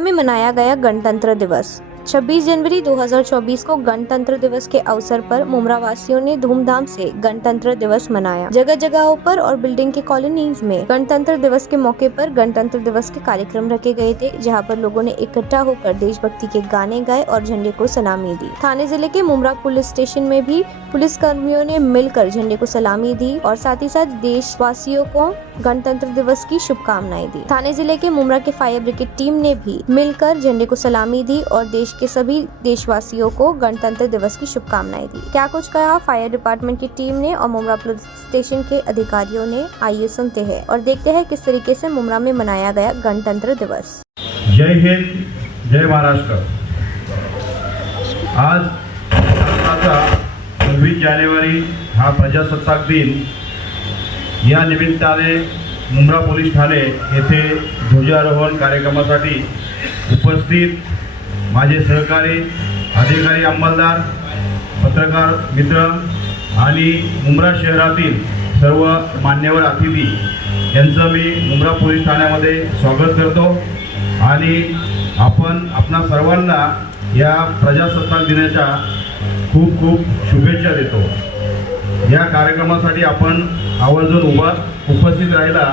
में मनाया गया गणतंत्र दिवस। 26 जनवरी 2024 को गणतंत्र दिवस के अवसर पर मुमरा वासियों ने धूमधाम से गणतंत्र दिवस मनाया। जगह जगहों पर और बिल्डिंग के कॉलोनीज में गणतंत्र दिवस के मौके पर गणतंत्र दिवस के कार्यक्रम रखे गए थे, जहां पर लोगों ने इकट्ठा होकर देशभक्ति के गाने गाए और झंडे को सलामी दी। थाने जिले के मुमरा पुलिस स्टेशन में भी पुलिस कर्मियों ने मिलकर झंडे को सलामी दी और साथ ही साथ देशवासियों को गणतंत्र दिवस की शुभकामनाएं दी। थाने जिले के मुमरा के फायर ब्रिगेड टीम ने भी मिलकर झंडे को सलामी दी और देश के सभी देशवासियों को गणतंत्र दिवस की शुभकामनाएं दी। क्या कुछ कहा फायर डिपार्टमेंट की टीम ने और मुमरा पुलिस स्टेशन के अधिकारियों ने, आइए सुनते हैं और देखते हैं किस तरीके से मुमरा में मनाया गया गणतंत्र दिवस। जय हिंद, जय महाराष्ट्र। आज 26 जानेवारी हा प्रजासत्ताक दिन या निमित्ताने मुमरा पोलीस ठाणे येथे ध्वजारोहण कार्यक्रमासाठी उपस्थित माझे सहकारी, अधिकारी, अंमलदार, पत्रकार मित्र आणि मुमरा शहरातील सर्व मान्यवर अतिथी यांचं मी मुमरा पोलीस ठाण्यामध्ये स्वागत करतो आणि आपणा सर्वांना या प्रजासत्ताक दिनाच्या खूप खूप शुभेच्छा देतो। या कार्यक्रमासाठी आपण आवर्जून उपस्थित राहिला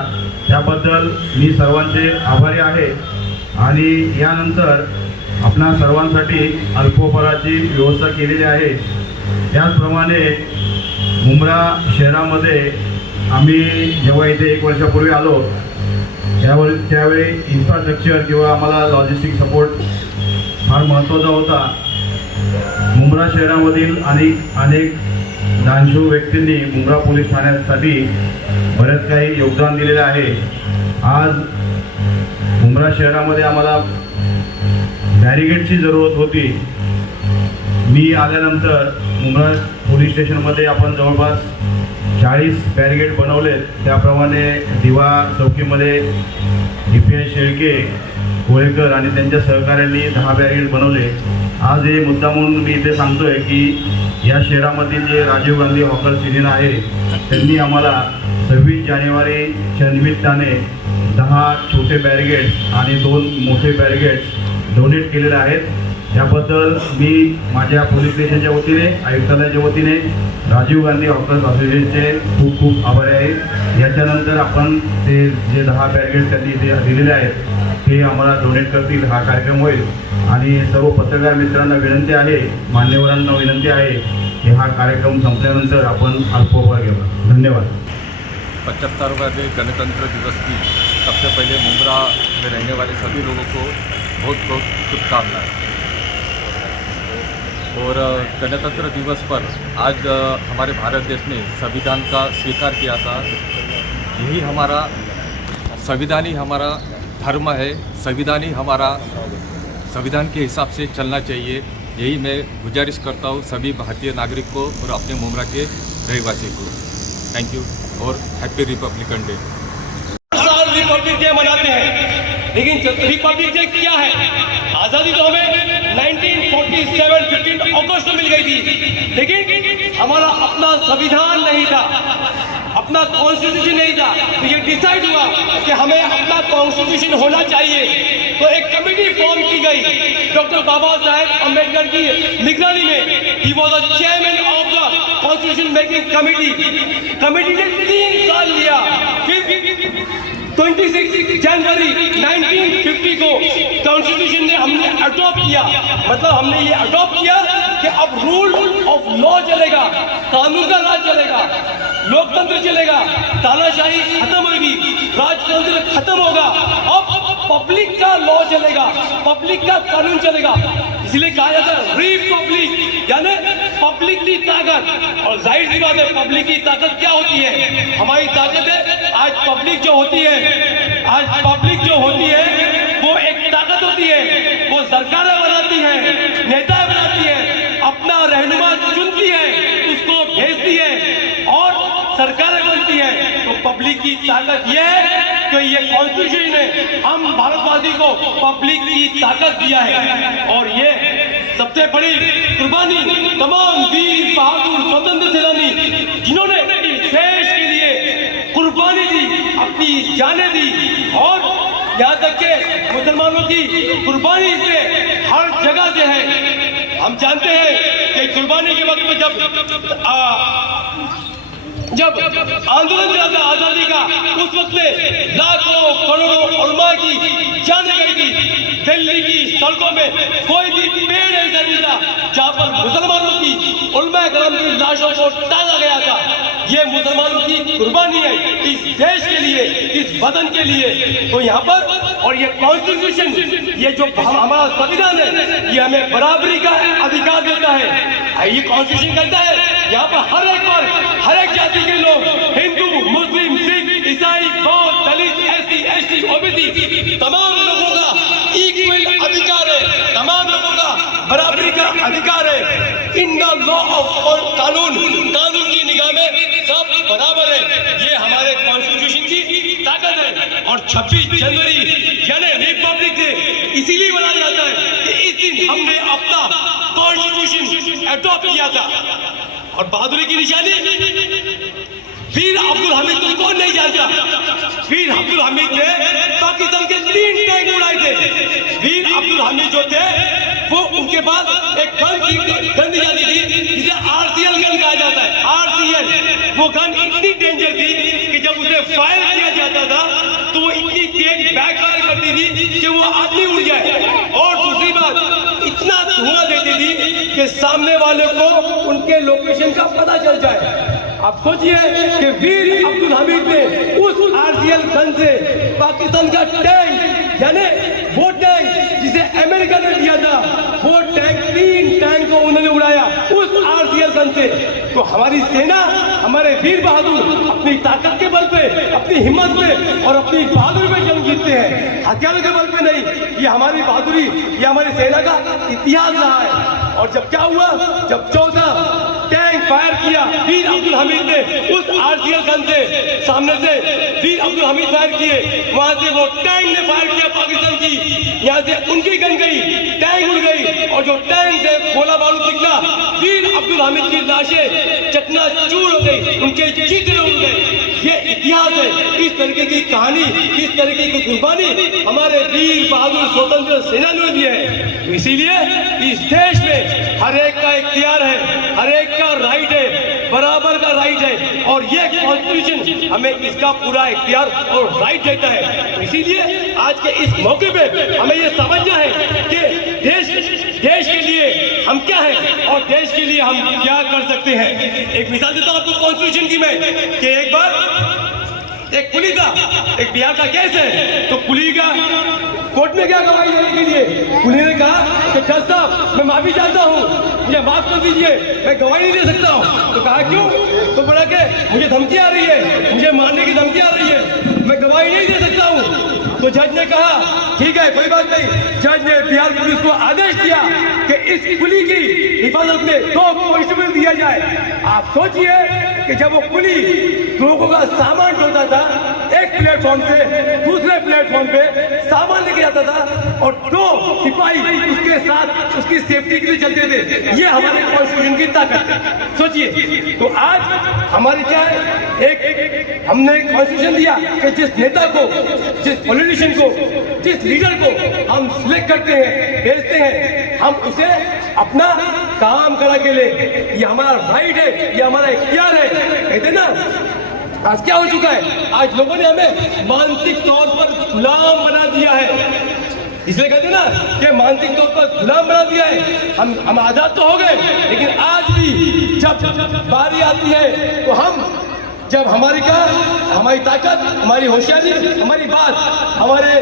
त्याबद्दल मी सर्वांचे आभारी आहे आणि यानंतर आपणा सर्वांसाठी अल्पोपहाराची व्यवस्था केलेली आहे। त्याचप्रमाणे मुमरा शहरामध्ये आम्ही जेव्हा इथे 1 वर्षापूर्वी आलो त्यावेळी इन्फ्रास्ट्रक्चर किंवा आम्हाला लॉजिस्टिक सपोर्ट फार महत्त्वाचा होता। मुमरा शहरामधील अनेक दानशूर व्यक्तींनी मुमरा पोलीस ठाण्यासाठी बरेच काही योगदान दिलेले आहे। आज मुमरा शहरामध्ये आम्हाला बॅरिगेडची जरूरत होती। मी आल्यानंतर मुमरा पोलीस स्टेशनमध्ये आपण जवळपास 40 बॅरिगेड बनवलेत। त्याप्रमाणे दिवा चौकीमध्ये DPI शेळके, कोळेकर आणि त्यांच्या सहकाऱ्यांनी 10 बॅरिगेड बनवले। आज हे मुद्दा म्हणून मी इथे सांगतोय की या शहरामधील जे राजीव गांधी हॉकर्स युनियन आहे त्यांनी आम्हाला 26 जानेवारीच्या निमित्ताने 10 छोटे बॅरिगेड्स आणि 2 मोठे बॅरिगेड्स डोनेट केलेले आहेत। त्याबद्दल मी माझ्या पोलीस स्टेशनच्या वतीने, आयुक्तालयाच्या वतीने राजीव गांधी हॉकर्स असोसिएशनचे खूप खूप आभारी आहे। याच्यानंतर आपण ते जे 10 बॅरिगेड्स त्यांनी इथे दिलेले आहेत ते आम्हाला डोनेट करतील। हा कार्यक्रम होईल आणि सर्व पत्रकार मित्रांना विनंती आहे, मान्यवरांना विनंती आहे कि हा कार्यक्रम संपल्यानंतर आपण अल्पोपहार घ्यावा। धन्यवाद। 75वें गणतंत्र दिवस की सबसे पहले मुमरा में रहने वाले सभी लोगों को बहुत बहुत शुभकामनाएं। और गणतंत्र दिवस पर आज हमारे भारत देश ने संविधान का स्वीकार किया था। यही हमारा संविधान ही हमारा धर्म है, संविधान के हिसाब से चलना चाहिए। यही मैं गुजारिश करता हूँ सभी भारतीय नागरिक को और अपने मुमरा के रहवासी को। थैंक यू और हैप्पी रिपब्लिकन डे। साल रिपब्लिक डे मनाते हैं, लेकिन रिपब्लिक डे क्या है? आज़ादी तो हमें 1947 15 अगस्त को मिल गई थी, लेकिन हमारा अपना संविधान नहीं था, अपना कॉन्स्टिट्यूशन नहीं था। तो ये डिसाइड हुआ कि हमें अपना कॉन्स्टिट्यूशन होना चाहिए। तो एक कमेटी फॉर्म की गई डॉक्टर बाबा साहेब अम्बेडकर की निगरानी में। He was the chairman of the constitution making committee ने 3 साल लिया। फिर 26 जनवरी 1950 को कॉन्स्टिट्यूशन ने हमने अडॉप्ट किया। मतलब हमने ये अडॉप्ट किया कि अब रूल ऑफ लॉ चलेगा, कानून का राज चलेगा, लोकतंत्र चलेगा, तानाशाही खत्म होगी, राजतंत्र खत्म होगा। अब पब्लिक का लॉ चलेगा, पब्लिक का कानून चलेगा। इसलिए कहा जाता है रिपब्लिक, यानी पब्लिक की ताकत। और जाहिर सी बात है पब्लिक की ताकत क्या होती है? हमारी ताकत है आज पब्लिक जो होती है, वो एक ताकत होती है। वो सरकारें बनाती है, नेता बनाती है, अपना रहनुमा चुनती है, उसको भेजती है और सरकारें बनती है। तो पब्लिक की ताकत ये है कि ये कॉन्स्टिट्यूशन ने हम भारतवासी को पब्लिक की ताकत दिया है। और ये सबसे बड़ी कुर्बानी तमाम वीर बहादुर स्वतंत्र सेनानी जिन्होंने देश के लिए कुर्बानी दी, अपनी जानें दी और यहाँ तक के मुसलमानों की कुर्बानी इसमें हर जगह से है। हम जानते हैं कि कुर्बानी के वक्त में जब आंदोलन चला था आजादी का, उस वक्त में लाखों करोड़ों उलमा की जानें गई थी। दिल्ली की सड़कों में कोई भी पेड़ ऐसा नहीं था जहां पर मुसलमानों की उलमा करम की लाशों को टांगा गया था। ये मुसलमानों की कुर्बानी है इस देश के लिए, इस वतन के लिए। तो यहाँ पर और ये कॉन्स्टिट्यूशन, ये जो हमारा संविधान है, ये हमें बराबरी का अधिकार देता है। ये कॉन्स्टिट्यूशन कहता है यहाँ पर हर एक जाति के लोग, हिंदू, मुस्लिम, सिख, ईसाई, बौद्ध, दलित, एससी, एसटी, ओबीसी, तमाम लोगों का इक्वल अधिकार है, तमाम लोगों का बराबरी का अधिकार है। इन द लॉ ऑफ कानून की निगाह में सब बराबर है। ये हमारे कॉन्स्टिट्यूशन की ताकत है। और 26 जनवरी यानी रिपब्लिक डे इसीलिए मनाया जाता है कि इस दिन हमने अपना कॉन्स्टिट्यूशन अडॉप्ट किया था। और बहादुरी की निशानी, वीर अब्दुल हमीद को कौन नहीं जानता? वीर अब्दुल हमीद ने पाकिस्तान के 3 टैंक उड़ाए थे। वीर अब्दुल हमीद जो थे वो, उनके पास एक गन दी जाती थी जिसे आरसीएल गन कहा जाता है। आरसीएल वो गन इतनी डेंजर थी कि जब उसे फायर किया जाता था तो वो इतनी तेज बैकफायर करती थी कि वो आदमी उड़ जाए। और दूसरी बात, इतना धुआं देती थी कि सामने वाले को उनके लोकेशन का पता चल जाए। आप सोचिए कि वीर अब्दुल हमीद ने उस आरसीएल गन से पाकिस्तान का टैंक, यानी वो टैंक जिसे अमेरिका ने दिया था, वो टैंक 3 टैंक को उन्होंने उड़ाया उस आरसीएल गन से। तो हमारी सेना, हमारे वीर बहादुर अपनी ताकत के बल पे, अपनी हिम्मत पे और अपनी बहादुरी पे जंग जीतते हैं, हथियारों के बल पे नहीं। ये हमारी बहादुरी, ये हमारी सेना का इतिहास रहा है। और जब क्या हुआ, जब 14 टैंक फायर किया वीर अब्दुल हमीद ने उस आरसीएल गन से, सामने से वीर अब्दुल हमीद फायर किए, वहां से वो टैंक ने फायर किया पाकिस्तान की, यहाँ से उनकी गन गई, टैंक उड़ गई। और जो टैंक से गोला बारूद निकला, वीर अब्दुल हमीद की लाशें चकनाचूर हो गई, उनके चित्र उड़ गए। ये इतिहास है। इस तरीके की कहानी, इस तरीके की कुर्बानी हमारे वीर बहादुर स्वतंत्र सेनानियों ने दी है। तो इसीलिए इस देश में हर एक का इख्तियार है, हर एक का राइट है, बराबर का राइट है। और ये कॉन्स्टिट्यूशन हमें इसका पूरा इख्तियार और राइट देता है। तो इसीलिए आज के इस मौके पे हमें ये समझना है कि देश के लिए हम क्या हैं और देश के लिए हम क्या कर सकते हैं। एक मिसाल देता हूं आपको कॉन्स्टिट्यूशन की मैं, कि एक बार एक कुली का, एक बिहार का केस है, तो कुली का कोर्ट में क्या गवाही देने के लिए कुली ने कहा कि जज साहब मैं माफी चाहता हूँ, मुझे माफ कर दीजिए, मैं गवाही नहीं दे सकता हूँ। तो कहा क्यों? तो बोला कि मुझे धमकी आ रही है, मुझे मारने की धमकी आ रही है, मैं गवाही नहीं दे सकता हूँ। तो जज ने कहा ठीक है कोई बात नहीं। जज ने बिहार पुलिस को आदेश दिया कि इस कुली की हिफाजत में 2 कांस्टेबल दिया जाए। आप सोचिए कि जब वो कुली लोगों का सामान ढोता था, एक प्लेटफॉर्म से दूसरे प्लेटफॉर्म पे सामान लेके जाता था और 2 सिपाही उसके साथ उसकी सेफ्टी के लिए चलते थे। ये हमारे कॉन्स्टिट्यूशन की ताकत है। सोचिए, तो आज हमारी क्या है, एक हमने कॉन्स्टिट्यूशन दिया कि जिस नेता को, जिस पॉलिटिशियन को, जिस लीडर को हम सिलेक्ट करते हैं, भेजते हैं, हम उसे अपना काम करा के ले। ये हमारा राइट है, ये हमारा इख्तियार है। कहते ना, आज क्या हो चुका है, आज लोगों ने हमें मानसिक तौर पर गुलाम बना दिया है। इसलिए कहते ना कि मानसिक तौर पर गुलाम बना दिया है। हम आजाद तो हो गए, लेकिन आज भी जब बारी आती है तो हम, जब हमारी ताकत, हमारी होशियारी, हमारी बात हमारे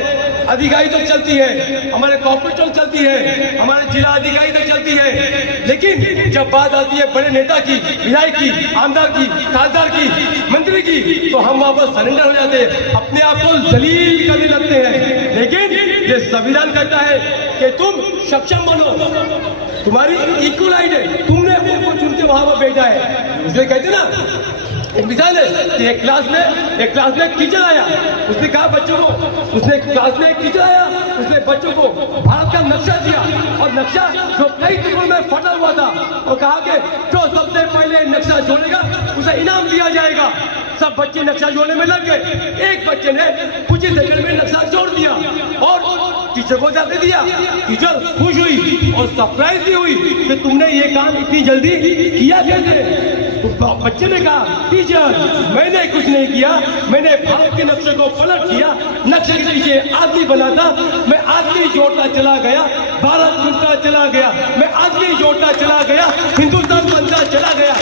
अधिकारी तक चलती है, हमारे कॉर्पोरेट तक चलती है, हमारे जिला अधिकारी तक चलती है, लेकिन जब बात आती है बड़े नेता की, विधायक की, आमदार की, खासदार की, मंत्री की, तो हम वापस सरेंडर हो जाते हैं, अपने आप को जलील करने लगते हैं। लेकिन ये संविधान कहता है कि तुम सक्षम बनो, तुम्हारी इक्वल राइट है, तुमने अपने को चुन के वहां पर भेजा है। इसलिए कहते ना, एक मिसाल है कि एक क्लास में एक टीचर आया, उसने कहा बच्चों को, उसने क्लास में एक टीचर आया, उसने बच्चों को भारत का नक्शा दिया, और नक्शा जो कई टुकड़ों में फटा हुआ था, और कहा कि जो सबसे पहले नक्शा जोड़ेगा उसे इनाम दिया जाएगा। सब बच्चे नक्शा जोड़ने में लग गए। एक बच्चे ने कुछ ही सेकंड में नक्शा जोड़ दिया और टीचर को जाके दिया, टीचर खुश हुई और सरप्राइज भी हुई कि तुमने ये काम इतनी जल्दी किया कैसे। तो बच्चे ने कहा टीचर मैंने कुछ नहीं किया, मैंने भारत के नक्शे को पलट किया, नक्शे के पीछे आदमी बना था, मैं आदमी जोड़ता चला गया, भारत जुड़ता चला गया, मैं आदमी जोड़ता चला गया, हिंदुस्तान बनता चला गया।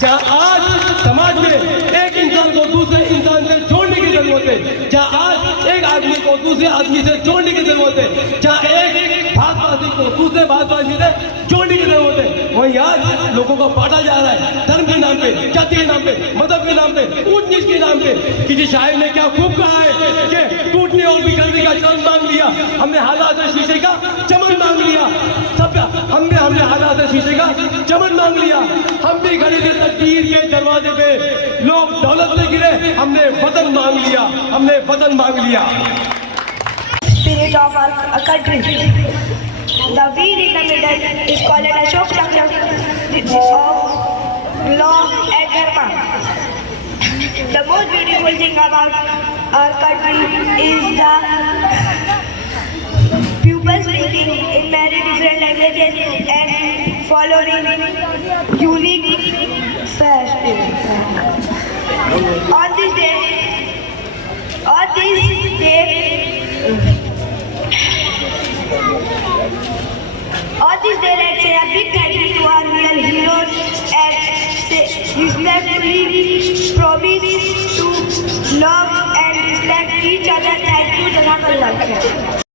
जहाँ आज समाज में एक इंसान को दूसरे इंसान से जोड़ने की जरूरत है, जहाँ आज एक आदमी को दूसरे आदमी से जोड़ने की जरूरत है, जहाँ एक भारतवासी को दूसरे भारतवासी से जोड़ने की जरूरत है, वहीं आज लोगों को बांटा जा रहा है धर्म के नाम पे, जाति के नाम पे, मजहब के नाम पे, ऊंच नीच के नाम पे। किसी शायर ने क्या खूब कहा है कि टूटने और बिखरने का चमन मांग लिया, हमने हालात से शीशे का चमन मांग लिया, सब हमने हालात से शीशे का चमन मांग लिया। हम भी खड़े थे तकदीर के दरवाजे पे, लोग दौलत में गिरे, हमने वतन मांग लिया, हमने वतन मांग लिया। Spirit of our country. The wheel in the middle is called an Ashok Chakra of law and dharma. The most beautiful thing about our country is the pupils speaking in many different languages and following unique fashion. On this day, let's say a big thank you to our real heroes and respectfully promise to love and respect each other. Thank you, Jazakallah.